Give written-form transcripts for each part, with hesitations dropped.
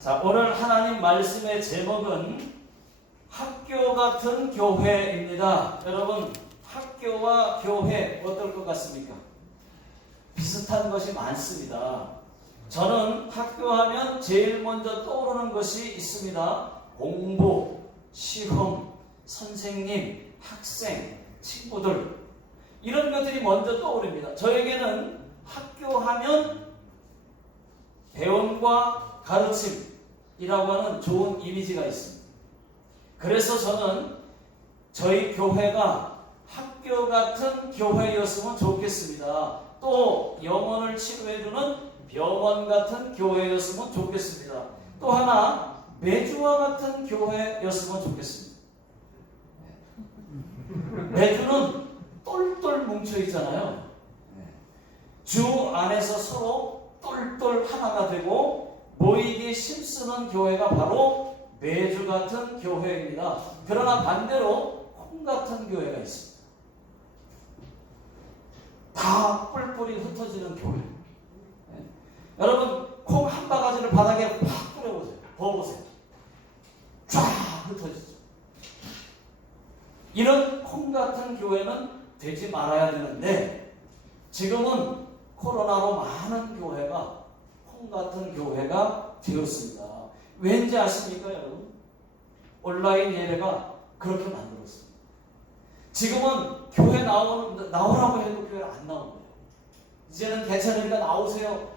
자, 오늘 하나님 말씀의 제목은 학교 같은 교회입니다. 여러분, 학교와 교회 어떨 것 같습니까? 비슷한 것이 많습니다. 저는 학교하면 제일 먼저 떠오르는 것이 있습니다. 공부, 시험, 선생님, 학생, 친구들, 이런 것들이 먼저 떠오릅니다. 저에게는 학교하면 배움과 가르침이라고 하는 좋은 이미지가 있습니다. 그래서 저는 저희 교회가 학교 같은 교회였으면 좋겠습니다. 또 영혼을 치료해주는 병원 같은 교회였으면 좋겠습니다. 또 하나, 매주와 같은 교회였으면 좋겠습니다. 매주는 똘똘 뭉쳐 있잖아요. 주 안에서 서로 똘똘 하나가 되고 모이기 힘쓰는 교회가 바로 매주 같은 교회입니다. 그러나 반대로 콩 같은 교회가 있습니다. 다 뿔뿔이 흩어지는 교회. 여러분, 콩 한 바가지를 바닥에 팍 뿌려보세요. 버보세요. 쫙 흩어지죠. 이런 콩 같은 교회는 되지 말아야 되는데, 지금은 코로나로 많은 교회가 콩 같은 교회가 되었습니다. 왠지 아십니까, 여러분? 온라인 예배가 그렇게 만들었습니다. 지금은 교회 나오라고 해도 교회 안 나오는 거예요. 이제는 괜찮으니까 나오세요.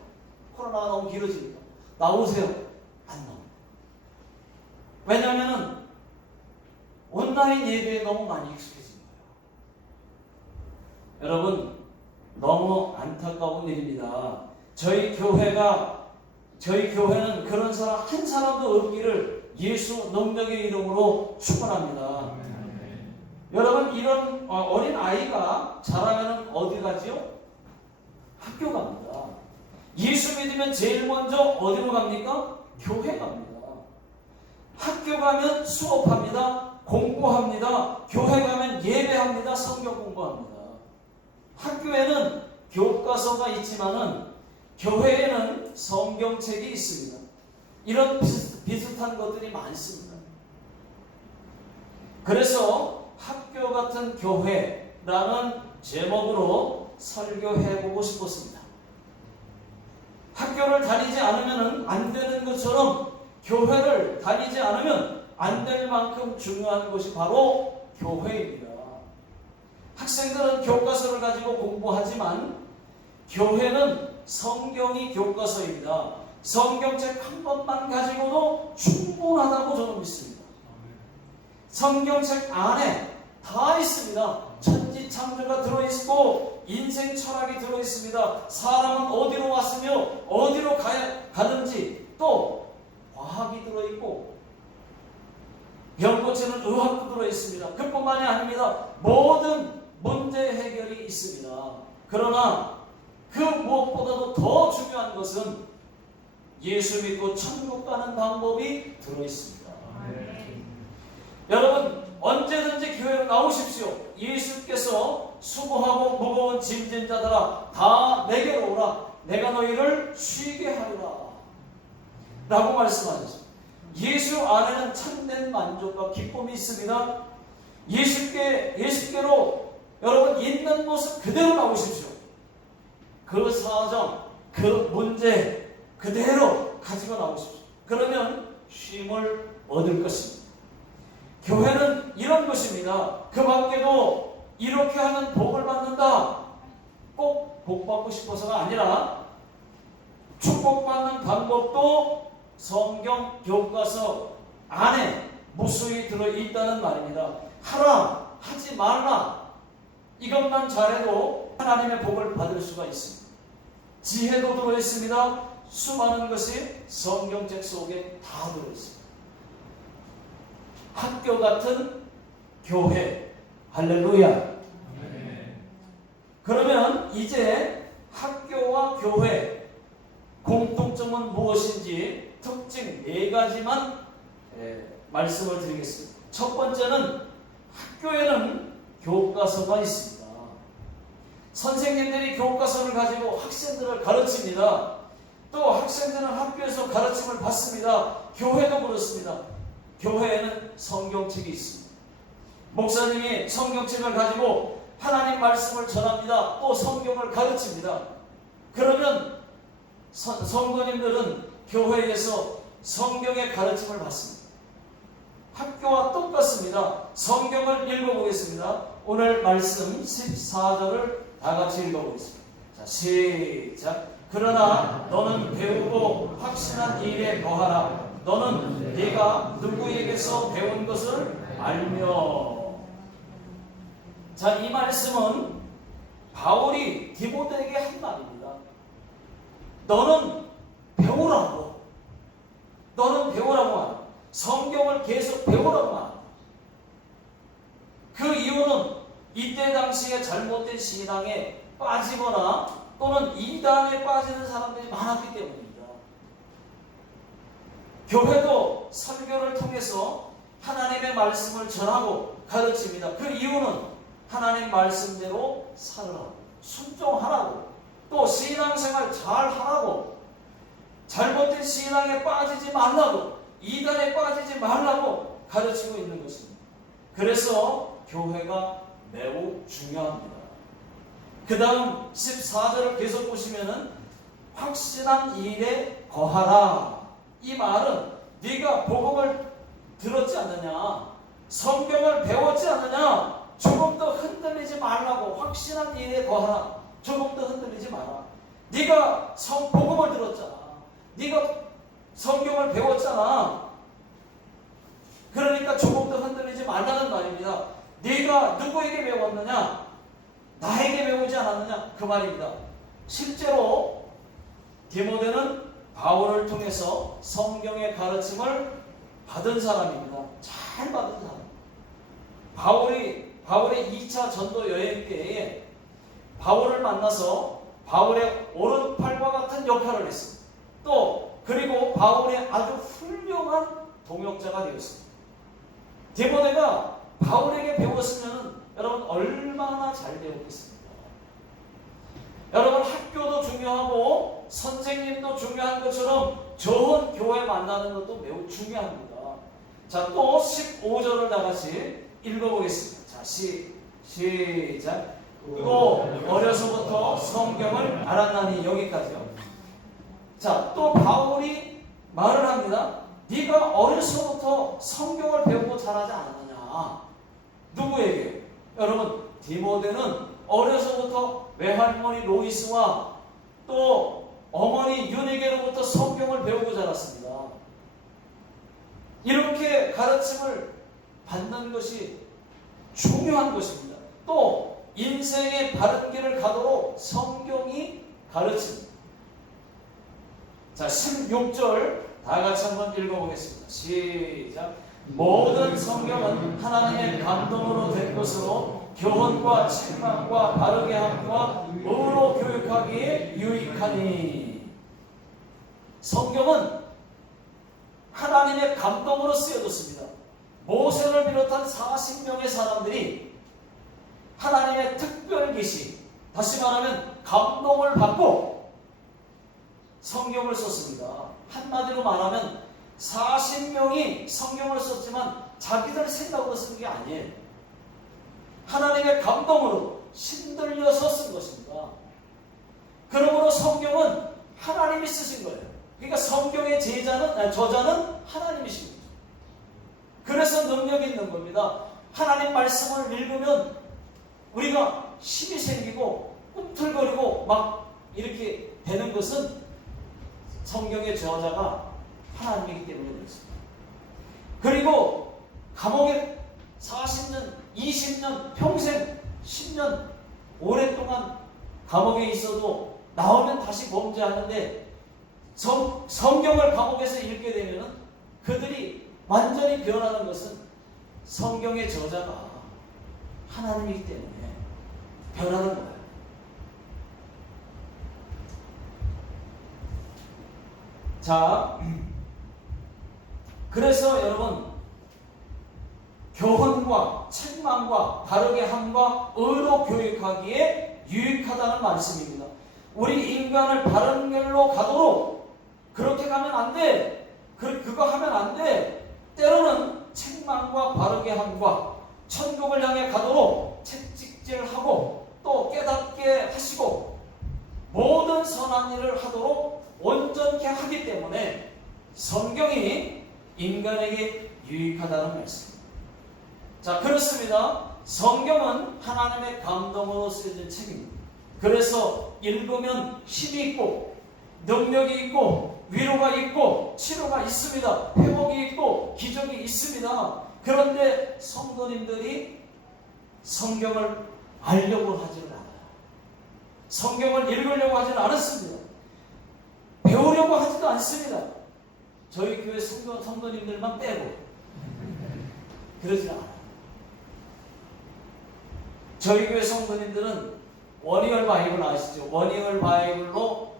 코로나가 너무 길어지니까 나오세요. 안 나옵니다. 왜냐하면 온라인 예배에 너무 많이 익숙해진 거예요. 여러분, 너무 안타까운 일입니다. 저희 교회는 그런 사람 한 사람도 없기를 예수 능력의 이름으로 축원합니다. 여러분, 이런 어린 아이가 자라면 어디 가지요? 학교 갑니다. 예수 믿으면 제일 먼저 어디로 갑니까? 교회 갑니다. 학교 가면 수업합니다. 공부합니다. 교회 가면 예배합니다. 성경 공부합니다. 학교에는 교과서가 있지만은 교회에는 성경책이 있습니다. 이런 비슷한 것들이 많습니다. 그래서 학교 같은 교회라는 제목으로 설교해보고 싶었습니다. 학교를 다니지 않으면 안 되는 것처럼 교회를 다니지 않으면 안 될 만큼 중요한 것이 바로 교회입니다. 학생들은 교과서를 가지고 공부하지만 교회는 성경이 교과서입니다. 성경책 한 권만 가지고도 충분하다고 저는 믿습니다. 성경책 안에 다 있습니다. 천지창조가 들어있고 인생 철학이 들어있습니다. 사람은 어디로 왔으며 어디로 가는지, 또 과학이 들어있고 병 고치는 의학도 들어있습니다. 그뿐만이 아닙니다. 모든 문제 해결이 있습니다. 그러나 그 무엇보다도 더 중요한 것은 예수 믿고 천국 가는 방법이 들어있습니다. 여러분, 언제든지 교회로 나오십시오. 예수께서 수고하고 무거운 짐진 자들아 다 내게로 오라. 내가 너희를 쉬게 하리라 라고 말씀하셨습니다. 예수 안에는 참된 만족과 기쁨이 있습니다. 예수께로 여러분 있는 모습 그대로 나오십시오. 그 사정, 그 문제 그대로 가지고 나오십시오. 그러면 쉼을 얻을 것입니다. 교회는 이런 것입니다. 그 밖에도 이렇게 하면 복을 받는다, 꼭 복받고 싶어서가 아니라 축복받는 방법도 성경 교과서 안에 무수히 들어있다는 말입니다. 하라, 하지 말라, 이것만 잘해도 하나님의 복을 받을 수가 있습니다. 지혜도 들어있습니다. 수많은 것이 성경책 속에 다 들어있습니다. 학교 같은 교회, 할렐루야. 그러면 이제 학교와 교회 공통점은 무엇인지 특징 4가지만 말씀을 드리겠습니다. 첫 번째는 학교에는 교과서가 있습니다. 선생님들이 교과서를 가지고 학생들을 가르칩니다. 또 학생들은 학교에서 가르침을 받습니다. 교회도 그렇습니다. 교회에는 성경책이 있습니다. 목사님이 성경책을 가지고 하나님 말씀을 전합니다. 또 성경을 가르칩니다. 그러면 성도님들은 교회에서 성경의 가르침을 받습니다. 학교와 똑같습니다. 성경을 읽어보겠습니다. 오늘 말씀 14절을 다 같이 읽어보겠습니다. 자, 시작. 그러나 너는 배우고 확신한 일에 거하라. 너는 네가 누구에게서 배운 것을 알며. 자, 이 말씀은 바울이 디모데에게 한 말입니다. 너는 배우라고. 너는 배우라고 말. 성경을 계속 배우라고 말. 그 이유는 이때 당시에 잘못된 신앙에 빠지거나 또는 이단에 빠지는 사람들이 많았기 때문입니다. 교회도 설교를 통해서 하나님의 말씀을 전하고 가르칩니다. 그 이유는 하나님 말씀대로 살으라고, 순종하라고, 또 신앙생활 잘 하라고, 잘못된 신앙에 빠지지 말라고, 이단에 빠지지 말라고 가르치고 있는 것입니다. 그래서 교회가 매우 중요합니다. 그 다음 14절을 계속 보시면은 확신한 일에 거하라. 이 말은 네가 복음을 들었지 않느냐, 성경을 배웠지 않느냐, 조금 더 흔들리지 말라고. 확신한 일에 거하라. 조금 더 흔들리지 마라. 네가 복음을 들었잖아. 네가 성경을 배웠잖아. 그러니까 조금 더 흔들리지 말라는 말입니다. 네가 누구에게 배웠느냐? 나에게 배우지 않았느냐? 그 말입니다. 실제로 디모데는 바울을 통해서 성경의 가르침을 받은 사람입니다. 잘 받은 사람. 바울의 2차 전도 여행 때에 바울을 만나서 바울의 오른팔과 같은 역할을 했습니다. 또 그리고 바울의 아주 훌륭한 동역자가 되었습니다. 디모데가 바울에게 배웠으면 여러분 얼마나 잘 배웠겠습니까? 여러분 학교도 중요하고 선생님도 중요한 것처럼 좋은 교회 만나는 것도 매우 중요합니다. 자, 또 15절을 다 같이 읽어보겠습니다. 자, 시작. 또 어려서부터 성경을 알았나니. 여기까지요. 자, 또 바울이 말을 합니다. 네가 어려서부터 성경을 배우고 자라지 않았느냐? 누구에게? 여러분, 디모데는 어려서부터 외할머니 로이스와 또 어머니 유니게로부터 성경을 배우고 자랐습니다. 이렇게 가르침을 받는 것이 중요한 것입니다. 또 인생의 바른 길을 가도록 성경이 가르칩니다. 자, 16절 다 같이 한번 읽어보겠습니다. 시작. 모든 성경은 하나님의 감동으로 된 것으로 교훈과 책망과 바르게 함과 의로 교육하기에 유익하니. 성경은 하나님의 감동으로 쓰여졌습니다. 모세를 비롯한 40명의 사람들이 하나님의 특별 계시, 다시 말하면 감동을 받고 성경을 썼습니다. 한마디로 말하면 40명이 성경을 썼지만 자기들 생각으로 쓴 게 아니에요. 하나님의 감동으로 신들려서 쓴 것입니다. 그러므로 성경은 하나님이 쓰신 거예요. 그러니까 성경의 저자는 하나님이신 거죠. 그래서 능력이 있는 겁니다. 하나님 말씀을 읽으면 우리가 힘이 생기고 꿈틀거리고 막 이렇게 되는 것은 성경의 저자가 하나님이기 때문에 그렇습니다. 그리고 감옥에 40년, 20년, 평생 10년 오랫동안 감옥에 있어도 나오면 다시 범죄하는데 성경을 감옥에서 읽게 되면 그들이 완전히 변하는 것은 성경의 저자가 하나님이기 때문에 변하는 거예요. 자, 그래서 여러분 교훈과 책망과 바르게 함과 의로 교육하기에 유익하다는 말씀입니다. 우리 인간을 바른 길로 가도록 그렇게 가면 안 돼. 그거 하면 안 돼. 때로는 책망과 바르게 함과 천국을 향해 가도록 채찍질하고 또 깨닫게 하시고 모든 선한 일을 하도록 온전케 하기 때문에 성경이 인간에게 유익하다는 말씀입니다. 자, 그렇습니다. 성경은 하나님의 감동으로 쓰여진 책입니다. 그래서 읽으면 힘이 있고 능력이 있고 위로가 있고 치료가 있습니다. 회복이 있고 기적이 있습니다. 그런데 성도님들이 성경을 알려고 하지는 않아요. 성경을 읽으려고 하지는 않았습니다. 배우려고 하지도 않습니다. 저희 교회 성도님들만 빼고 그러지 않아요. 저희 교회 성도님들은 원이얼 바이블 아시죠? 원이얼 바이블로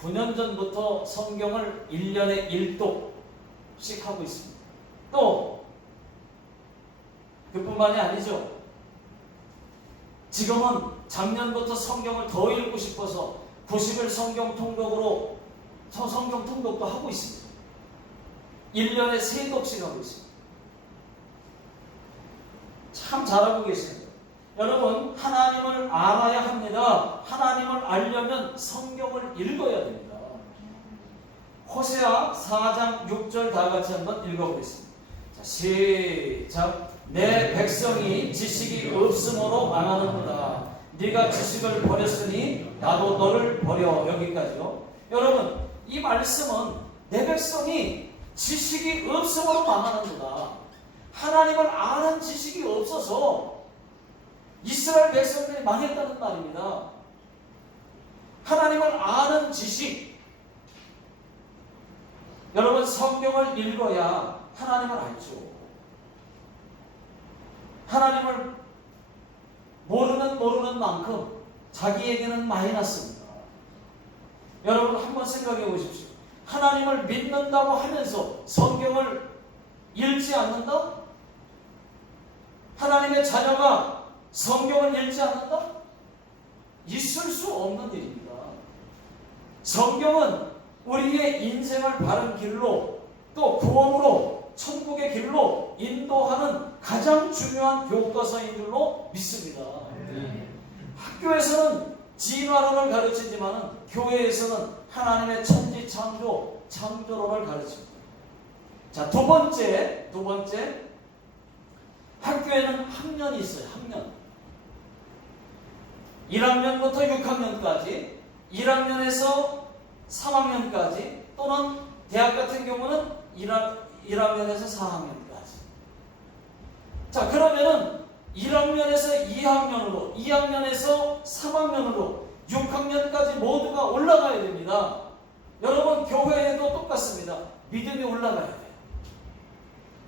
9년 전부터 성경을 1년에 1독씩 하고 있습니다. 또 그뿐만이 아니죠. 지금은 작년부터 성경을 더 읽고 싶어서 90일 성경 통독으로 성경 통독도 하고 있습니다. 1년에 3독씩 하고 있습니다. 참 잘하고 계십니다. 여러분, 하나님을 알아야 합니다. 하나님을 알려면 성경을 읽어야 됩니다. 호세아 4장 6절 다 같이 한번 읽어보겠습니다. 자, 시작. 내 백성이 지식이 없으므로 망하는구나. 네가 지식을 버렸으니 나도 너를 버려. 여기까지요. 여러분, 이 말씀은 내 백성이 지식이 없으므로 망하는구나. 하나님을 아는 지식이 없어서 이스라엘 백성들이 망했다는 말입니다. 하나님을 아는 지식. 여러분, 성경을 읽어야 하나님을 알죠. 하나님을 모르는 만큼 자기에게는 마이너스입니다. 여러분, 한번 생각해 보십시오. 하나님을 믿는다고 하면서 성경을 읽지 않는다? 하나님의 자녀가 성경을 읽지 않는다? 있을 수 없는 일입니다. 성경은 우리의 인생을 바른 길로 또 구원으로 천국의 길로 인도하는 가장 중요한 교과서인 줄로 믿습니다. 학교에서는 진화론을 가르치지만 교회에서는 하나님의 천지 창조론을 가르칩니다. 자, 두 번째 학교에는 학년이 있어요. 학년. 1학년부터 6학년까지, 1학년에서 3학년까지, 또는 대학 같은 경우는 1학년에서 4학년까지. 자, 그러면은 1학년에서 2학년으로, 2학년에서 3학년으로, 6학년까지 모두가 올라가야 됩니다. 여러분, 교회에도 똑같습니다. 믿음이 올라가야 돼요.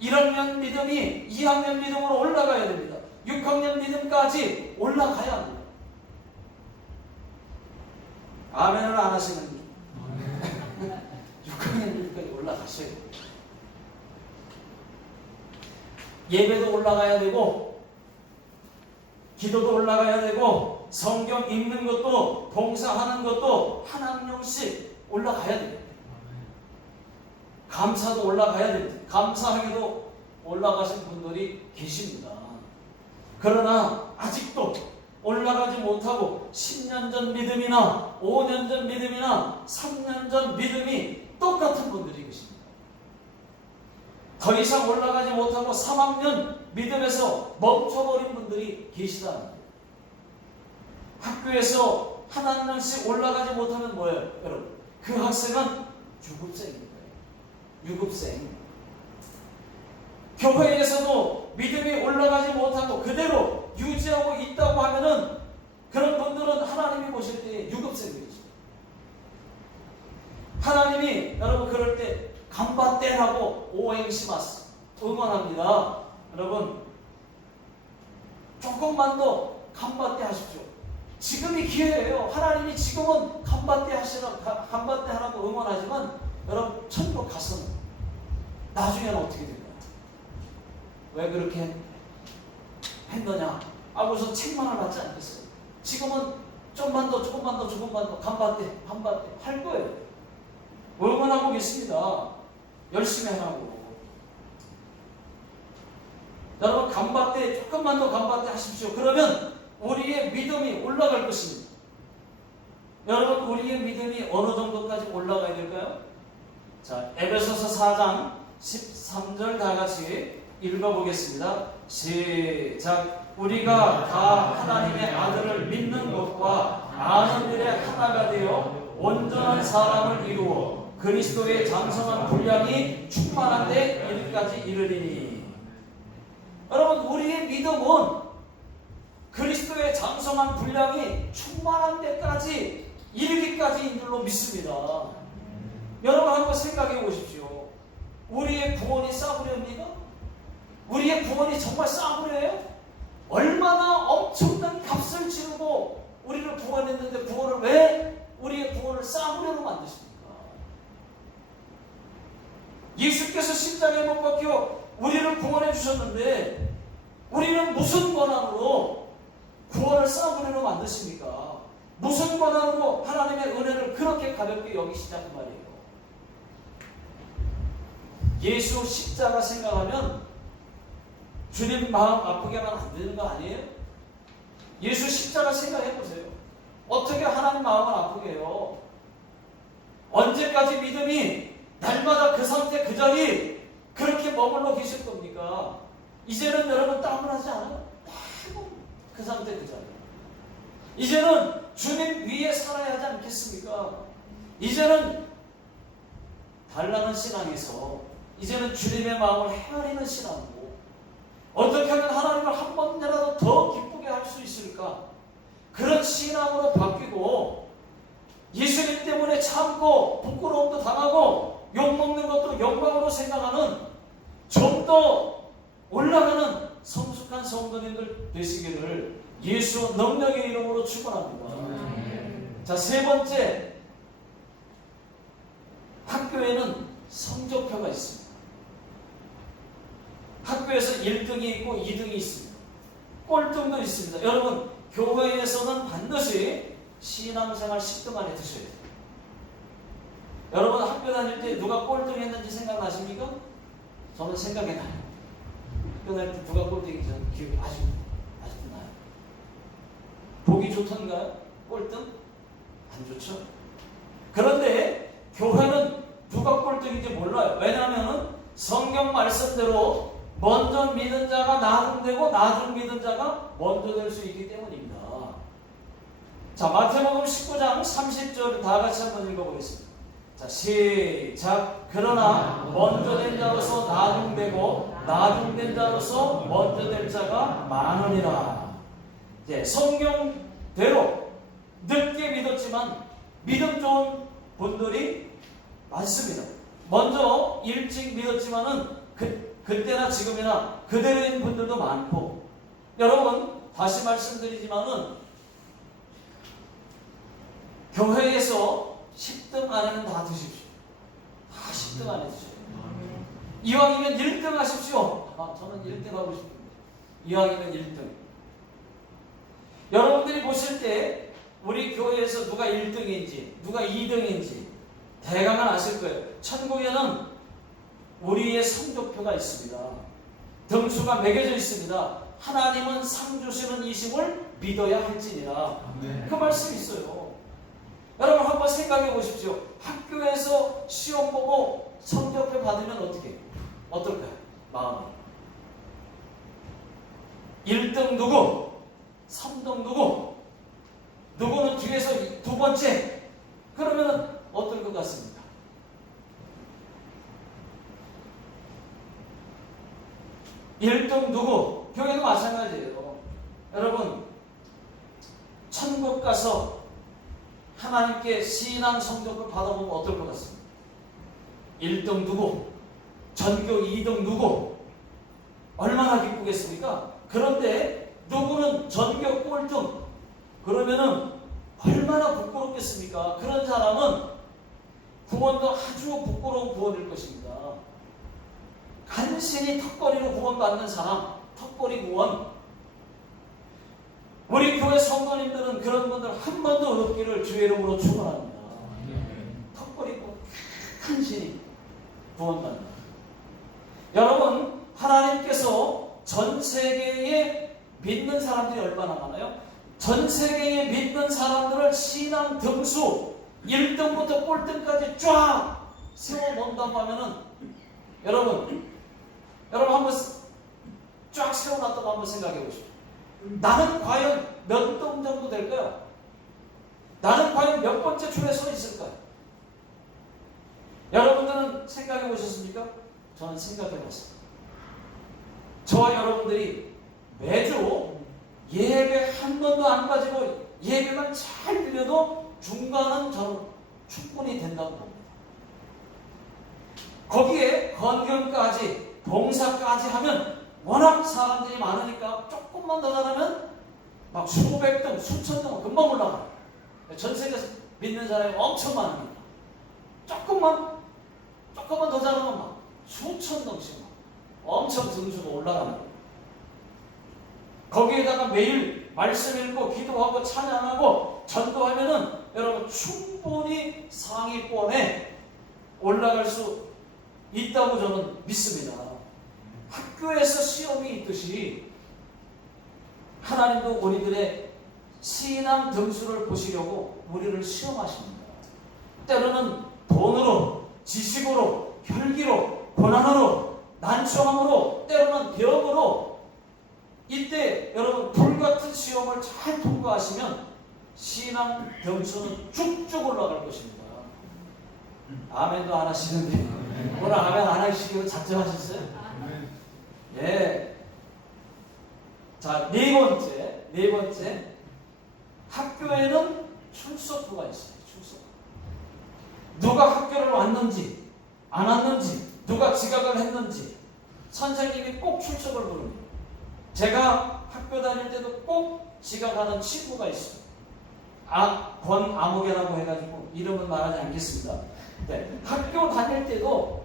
1학년 믿음이 2학년 믿음으로 올라가야 됩니다. 6학년 믿음까지 올라가야 합니다. 아멘을 안 하시는 분. 6학년 믿음까지 올라가셔야 됩니다. 예배도 올라가야 되고, 기도도 올라가야 되고, 성경 읽는 것도, 봉사하는 것도 한 학년씩 올라가야 됩니다. 감사도 올라가야 됩니다. 감사하게도 올라가신 분들이 계십니다. 그러나 아직도 올라가지 못하고 10년 전 믿음이나 5년 전 믿음이나 3년 전 믿음이 똑같은 분들이 계십니다. 더 이상 올라가지 못하고 3학년 믿음에서 멈춰버린 분들이 계시다. 학교에서 한 학년씩 올라가지 못하면 뭐예요? 여러분, 그 학생은 유급생입니다. 유급생. 교회에서도 믿음이 올라가지 못하고 그대로 유지하고 있다고 하면은 그런 분들은 하나님이 보실 때 유급생들이죠. 하나님이 여러분 그럴 때 간바떼라고 오행시마스 응원합니다. 여러분 조금만 더 간바떼 하십시오. 지금이 기회예요. 하나님이 지금은 간바떼 하라고 응원하지만 여러분 천국 가서는 나중에는 어떻게 될까요? 왜 그렇게 했느냐? 하고서 책망을 받지 않겠어요? 지금은 조금만 더 간바떼 할 거예요. 응원하고 계십니다. 열심히 하라고. 여러분 간밭대 조금만 더 간밭대 하십시오. 그러면 우리의 믿음이 올라갈 것입니다. 여러분 우리의 믿음이 어느 정도까지 올라가야 될까요? 자, 에베소서 4장 13절 다 같이 읽어보겠습니다. 시작. 우리가 다 하나님의 아들을 믿는 것과 아는 일에 하나가 되어 온전한 사람을 이루어 그리스도의 장성한 분량이 충만한 데 이르기까지 이르리니. 여러분 우리의 믿음은 그리스도의 장성한 분량이 충만한 데까지 이르기까지 인 줄로 믿습니다. 여러분 한번 생각해 보십시오. 우리의 구원이 싸구려입니까? 우리의 구원이 정말 싸구려예요? 얼마나 엄청난 값을 치르고 우리를 구원했는데 구원을 왜 우리의 구원을 싸구려로 만드십니까? 예수께서 십자가에 못 박혀 우리를 구원해 주셨는데 우리는 무슨 권한으로 구원을 싸구려로 만드십니까? 무슨 권한으로 하나님의 은혜를 그렇게 가볍게 여기시냐는 말이에요. 예수 십자가 생각하면 주님 마음 아프게 하면 안 되는 거 아니에요? 예수 십자가 생각해 보세요. 어떻게 하나님 마음을 아프게 해요? 언제까지 믿음이 날마다 그 상태 그 자리 그렇게 머물러 계실 겁니까? 이제는 여러분 따분하지 않아요? 그 상태 그 자리. 이제는 주님 위에 살아야 하지 않겠습니까? 이제는 달라는 신앙에서 이제는 주님의 마음을 헤아리는 신앙으로 어떻게 하면 하나님을 한 번이라도 더 기쁘게 할 수 있을까? 그런 신앙으로 바뀌고 예수님 때문에 참고 부끄러움도 당하고 욕먹는 것도 영광으로 생각하는 좀 더 올라가는 성숙한 성도님들 되시기를 예수 능력의 이름으로 축원합니다. 자, 세 번째, 학교에는 성적표가 있습니다. 학교에서 1등이 있고 2등이 있습니다. 꼴등도 있습니다. 여러분 교회에서는 반드시 신앙생활 10등 안에 드셔야 돼요. 여러분 학교 다닐 때 누가 꼴등했는지 생각나십니까? 저는 생각이 나요. 학교 다닐 때 누가 꼴등인지 기억이 아직도 나요. 보기 좋던가요? 꼴등? 안 좋죠? 그런데 교회는 누가 꼴등인지 몰라요. 왜냐하면 성경 말씀대로 먼저 믿은 자가 나중되고 나중 믿은 자가 먼저 될 수 있기 때문입니다. 자, 마태복음 19장 30절 다 같이 한번 읽어보겠습니다. 자, 시작. 그러나 먼저 된 자로서 나중되고 나중된 자로서 먼저 될 자가 많으니라. 이제 성경대로 늦게 믿었지만 믿음 좋은 분들이 많습니다. 먼저 일찍 믿었지만은 그때나 지금이나 그대로인 분들도 많고, 여러분 다시 말씀드리지만은 교회에서 10등 안에는 다 드십시오. 다 10등 안에 드셔요. 이왕이면 1등 하십시오. 저는 1등 하고 싶은데. 이왕이면 1등. 여러분들이 보실 때 우리 교회에서 누가 1등인지 누가 2등인지 대강은 아실 거예요. 천국에는 우리의 성적표가 있습니다. 등수가 매겨져 있습니다. 하나님은 상 주시는 이심을 믿어야 할지니라. 그 말씀이 있어요. 여러분 한번 생각해 보십시오. 학교에서 시험 보고 성적표 받으면 어떨까요? 마음이. 1등 누구? 3등 누구? 누구는 뒤에서 두 번째. 그러면 어떨 것 같습니까? 일등 누구? 교회도 마찬가지예요. 여러분 천국 가서 하나님께 신앙 성적을 받아보면 어떨 것 같습니까? 1등 누구? 전교 2등 누구? 얼마나 기쁘겠습니까? 그런데 누구는 전교 꼴등. 그러면은 얼마나 부끄럽겠습니까? 그런 사람은 구원도 아주 부끄러운 구원일 것입니다. 간신히 턱걸이로 구원받는 사람, 턱걸이 구원. 우리 교회 성도님들은 그런 분들 한 번도 없기를 주의 이름으로 축원합니다. 턱걸이 구원. 구원받는다. 여러분, 하나님께서 전 세계에 믿는 사람들이 얼마나 많아요? 전 세계에 믿는 사람들을 신앙 등수 1등부터 꼴등까지 쫙 세워놓는다고 하면은 여러분 한번 쫙 세워놨다고 한번 생각해 보십시오. 나는 과연 몇 등 정도 될까요? 나는 과연 몇 번째 줄에 서 있을까요? 여러분들은 생각해 보셨습니까? 저는 생각해 봤습니다. 저와 여러분들이 매주 예배 한 번도 안 빠지고 예배만 잘 드려도 중간은 저는 충분히 된다고 봅니다. 거기에 건경까지 봉사까지 하면 워낙 사람들이 많으니까 조금만 더 잘하면 막 수백 등, 수천 등 금방 올라가요. 전 세계에서 믿는 사람이 엄청 많으니까 조금만 더 잘하면 막 수천 등씩 막 엄청 등수가 올라가는 거예요. 거기에다가 매일 말씀 읽고 기도하고 찬양하고 전도하면은 여러분 충분히 상위권에 올라갈 수 있다고 저는 믿습니다. 학교에서 시험이 있듯이 하나님도 우리들의 신앙 등수를 보시려고 우리를 시험하십니다. 때로는 돈으로, 지식으로, 혈기로, 고난으로, 난처함으로, 때로는 병으로. 이때 여러분 불같은 시험을 잘 통과하시면 신앙 등수는 쭉쭉 올라갈 것입니다. 아멘도 안 하시는데 오늘 아멘 안 하시기로 작정하셨어요? 예. 자, 네 번째 학교에는 출석부가 있어요. 출석. 누가 학교를 왔는지 안 왔는지, 누가 지각을 했는지 선생님이 꼭 출석을 부릅니다. 제가 학교 다닐 때도 꼭 지각하는 친구가 있어요. 권아무개라고 해가지고 이름은 말하지 않겠습니다. 네, 학교 다닐 때도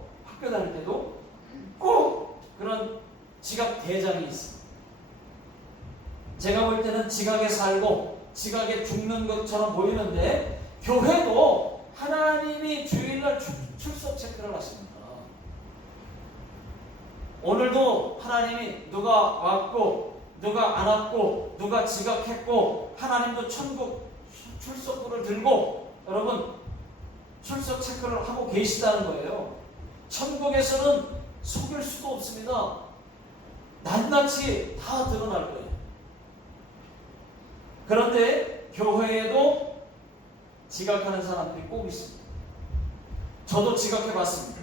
꼭 그런 지각 대장이 있어요. 제가 볼 때는 지각에 살고 지각에 죽는 것처럼 보이는데 교회도 하나님이 주일날 출석 체크를 하십니다. 오늘도 하나님이 누가 왔고 누가 안 왔고 누가 지각했고 하나님도 천국 출석부를 들고 여러분 출석 체크를 하고 계시다는 거예요. 천국에서는 속일 수도 없습니다. 낱낱이 다 드러날 거예요. 그런데 교회에도 지각하는 사람들이 꼭 있습니다. 저도 지각해봤습니다.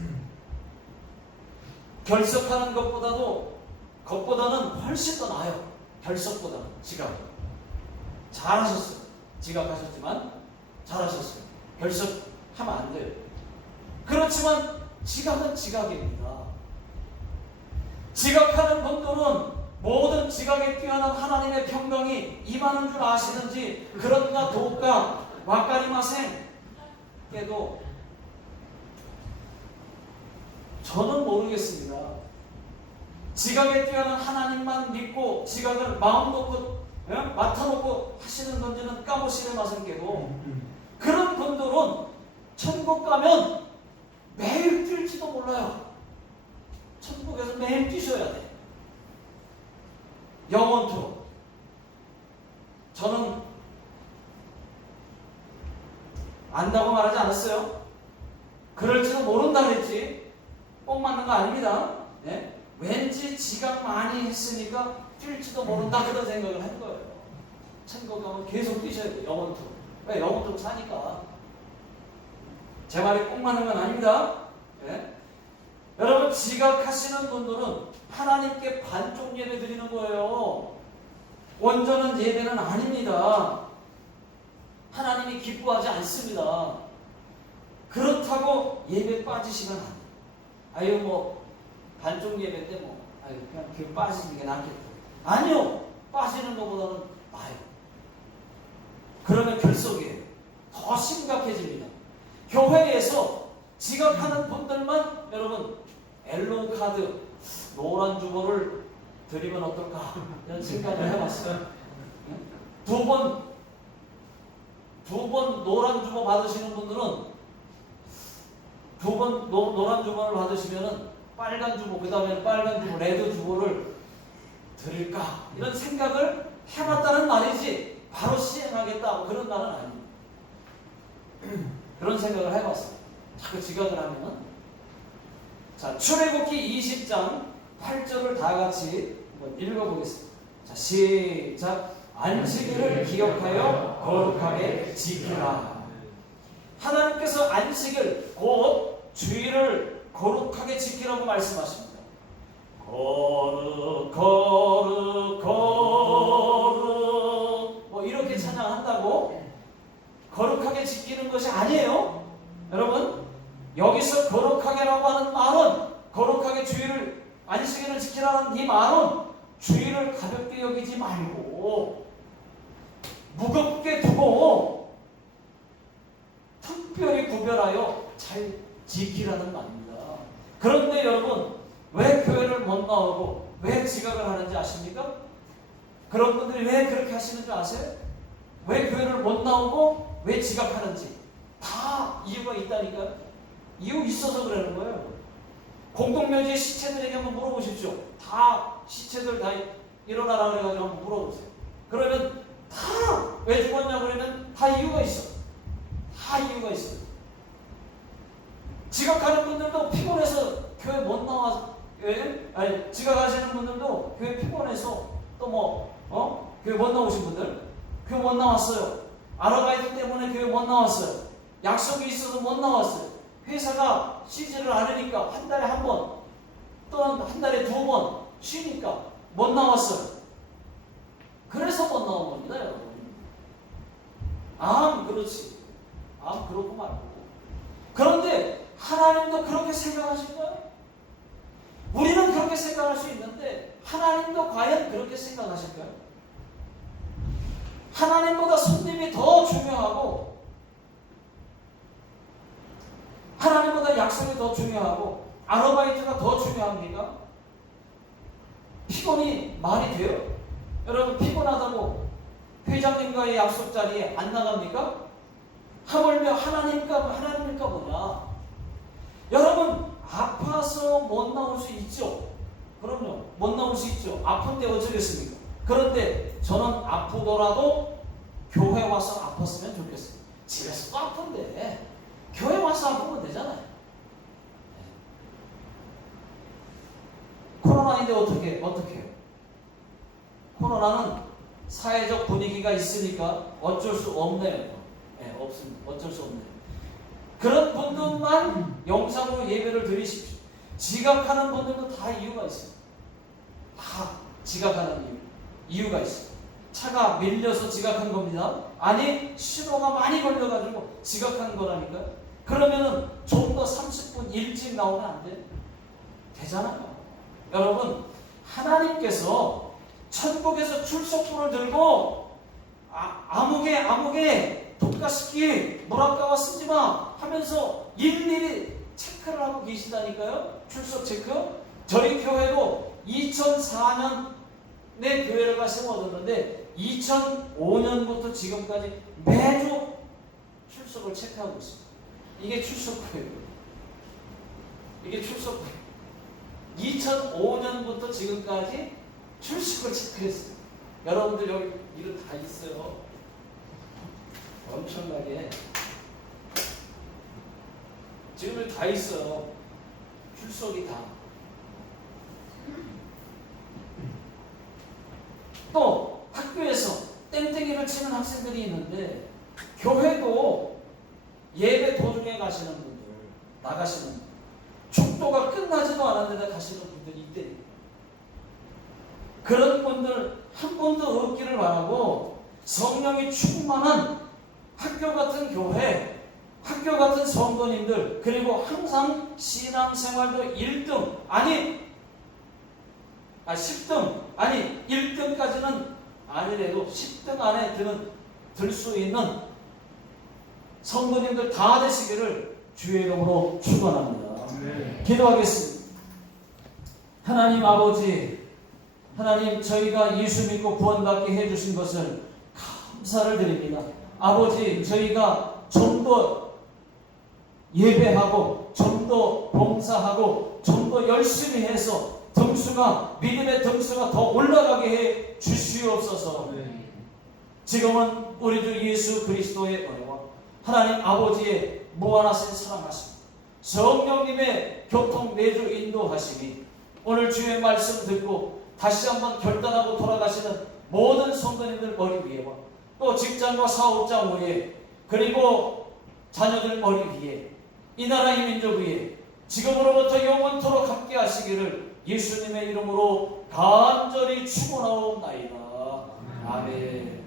결석하는 것보다는 훨씬 더 나아요. 결석보다는 지각. 잘하셨어요. 지각하셨지만 잘하셨어요. 결석하면 안 돼요. 그렇지만 지각은 지각입니다. 지각하는 분들은 모든 지각에 뛰어난 하나님의 평강이 임하는 줄 아시는지 그런가 도까 와까리마생 깨도 저는 모르겠습니다. 지각에 뛰어난 하나님만 믿고 지각을 마음 놓고 맡아놓고 하시는 건지는 까보시는 맛은 깨도 그런 분들은 천국 가면 매일 뛸지도 몰라요. 천국에서 매일 뛰셔야 돼. 영원토록. 저는 안다고 말하지 않았어요. 그럴지도 모른다 그랬지. 꼭 맞는 거 아닙니다. 네? 왠지 지각 많이 했으니까 뛸지도 모른다 그런 생각을 한 거예요. 천국 가면 계속 뛰셔야 돼요. 영원토록. 왜? 영원토록 사니까. 제 말이 꼭 맞는 건 아닙니다. 네? 여러분 지각하시는 분들은 하나님께 반쪽 예배 드리는 거예요. 온전한 예배는 아닙니다. 하나님이 기뻐하지 않습니다. 그렇다고 예배 빠지시면 안 돼요. 아유 뭐 반쪽 예배인데 뭐 아유 그냥 그 빠지는 게 낫겠다. 아니요. 빠지는 것보다는 나아요. 그러면 결석이에요. 더 심각해집니다. 교회에서 지각하는 분들만 여러분 옐로우 카드 노란 주보를 드리면 어떨까 이런 생각을 해봤어요. 두 번 노란 주보 받으시는 분들은 두 번 노란 주보를 받으시면은 빨간 주보, 그 다음에 빨간 주보, 레드 주보를 드릴까? 이런 생각을 해봤다는 말이지 바로 시행하겠다 그런 말은 아닙니다. 그런 생각을 해봤어요. 자꾸 지각을 하면은. 자, 출애굽기 20장 8절을 다 같이 한번 읽어보겠습니다. 자, 시작. 안식일을 기억하여 거룩하게 지키라. 하나님께서 안식일 곧 주일을 거룩하게 지키라고 말씀하십니다. 거룩 거룩 거룩 뭐 이렇게 찬양한다고 거룩하게 지키는 것이 아니에요. 여러분, 여기서 거룩하게라고 하는 말은, 거룩하게 주일을 안식일을 지키라는 이 말은 주일을 가볍게 여기지 말고 무겁게 두고 특별히 구별하여 잘 지키라는 말입니다. 그런데 여러분, 왜 교회를 못 나오고 왜 지각을 하는지 아십니까? 그런 분들이 왜 그렇게 하시는 줄 아세요? 왜 교회를 못 나오고 왜 지각하는지 다 이유가 있다니까요. 이유 있어서 그러는 거예요. 공동묘지 시체들에게 한번 물어보십시오. 다 시체들 다 일어나라 그래가지고 한번 물어보세요. 그러면 다 왜 죽었냐 그러면 다 이유가 있어. 다 이유가 있어요. 지각하는 분들도 피곤해서 교회 못 나와서, 아니 지각하시는 분들도 교회 피곤해서 또 교회 못 나오신 분들 교회 못 나왔어요. 아르바이트 때문에 교회 못 나왔어요. 약속이 있어서 못 나왔어요. 회사가 쉬지를 않으니까 한 달에 한 번 또는 한 달에 두 번 쉬니까 못 나왔어요. 그래서 못 나온 겁니다, 여러분. 그렇지. 그렇고 말고. 그런데 하나님도 그렇게 생각하실까요? 우리는 그렇게 생각할 수 있는데 하나님도 과연 그렇게 생각하실까요? 하나님보다 손님이 더 중요하고 하나님보다 약속이 더 중요하고 아르바이트가 더 중요합니까? 피곤이 말이 돼요? 여러분, 피곤하다고 회장님과의 약속 자리에 안 나갑니까? 하물며 하나님일까 보냐. 여러분, 아파서 못 나올 수 있죠. 그럼요, 못 나올 수 있죠. 아픈데 어쩌겠습니까? 그런데 저는 아프더라도 교회 와서 아팠으면 좋겠어요. 집에서도 아픈데 교회 와서 아프면 되잖아요. 코로나인데 어떻게 해요? 코로나는 사회적 분위기가 있으니까 어쩔 수 없네요. 없습니다. 어쩔 수 없네요. 그런 분들만 영상으로 예배를 드리십시오. 지각하는 분들도 다 이유가 있어요. 다 지각하는 이유가 있어요. 차가 밀려서 지각한 겁니다. 아니, 신호가 많이 걸려가지고 지각한 거라니까요. 그러면은 좀 더 30분 일찍 나오면 안 돼요? 되잖아요. 여러분, 하나님께서 천국에서 출석부를 들고 아무개 독가시키 노란가와 쓰지마 하면서 일일이 체크를 하고 계시다니까요. 출석 체크. 저희 교회도 2004년에 교회가 세워졌는데 2005년부터 지금까지 매주 출석을 체크하고 있습니다. 이게 출석부예요. 이게 출석부예요. 2005년부터 지금까지 출석을 체크했어요. 여러분들 여기 이름 다 있어요. 엄청나게 지금 다 있어요. 출석이 다. 또 학교에서 땡땡이를 치는 학생들이 있는데 교회도 예배 도중에 가시는 분들, 나가시는 분들, 축도가 끝나지도 않았는데 가시는 분들이 있대. 그런 분들 한 번도 없기를 바라고 성령이 충만한 학교 같은 교회, 학교 같은 성도님들, 그리고 항상 신앙생활도 1등, 10등, 1등까지는 아니래도 10등 안에 들 수 있는 성도님들 다 되시기를 주의 이름으로 축원합니다. 네. 기도하겠습니다. 하나님 아버지, 하나님, 저희가 예수 믿고 구원받게 해주신 것을 감사를 드립니다. 아버지, 저희가 좀 더 예배하고 좀 좀 더 봉사하고 좀 더 열심히 해서 믿음의 등수가 더 올라가게 해 주시옵소서. 지금은 우리 주 예수 그리스도의 은혜와 하나님 아버지의 무한하신 사랑하심, 성령님의 교통 내주 인도하심이 오늘 주의 말씀 듣고 다시 한번 결단하고 돌아가시는 모든 성도님들 머리 위에와 또 직장과 사업장 위에 그리고 자녀들 머리 위에 이 나라의 민족 위에 지금으로부터 영원토록 함께 하시기를 예수님의 이름으로 간절히 축원하옵나이다. 아멘.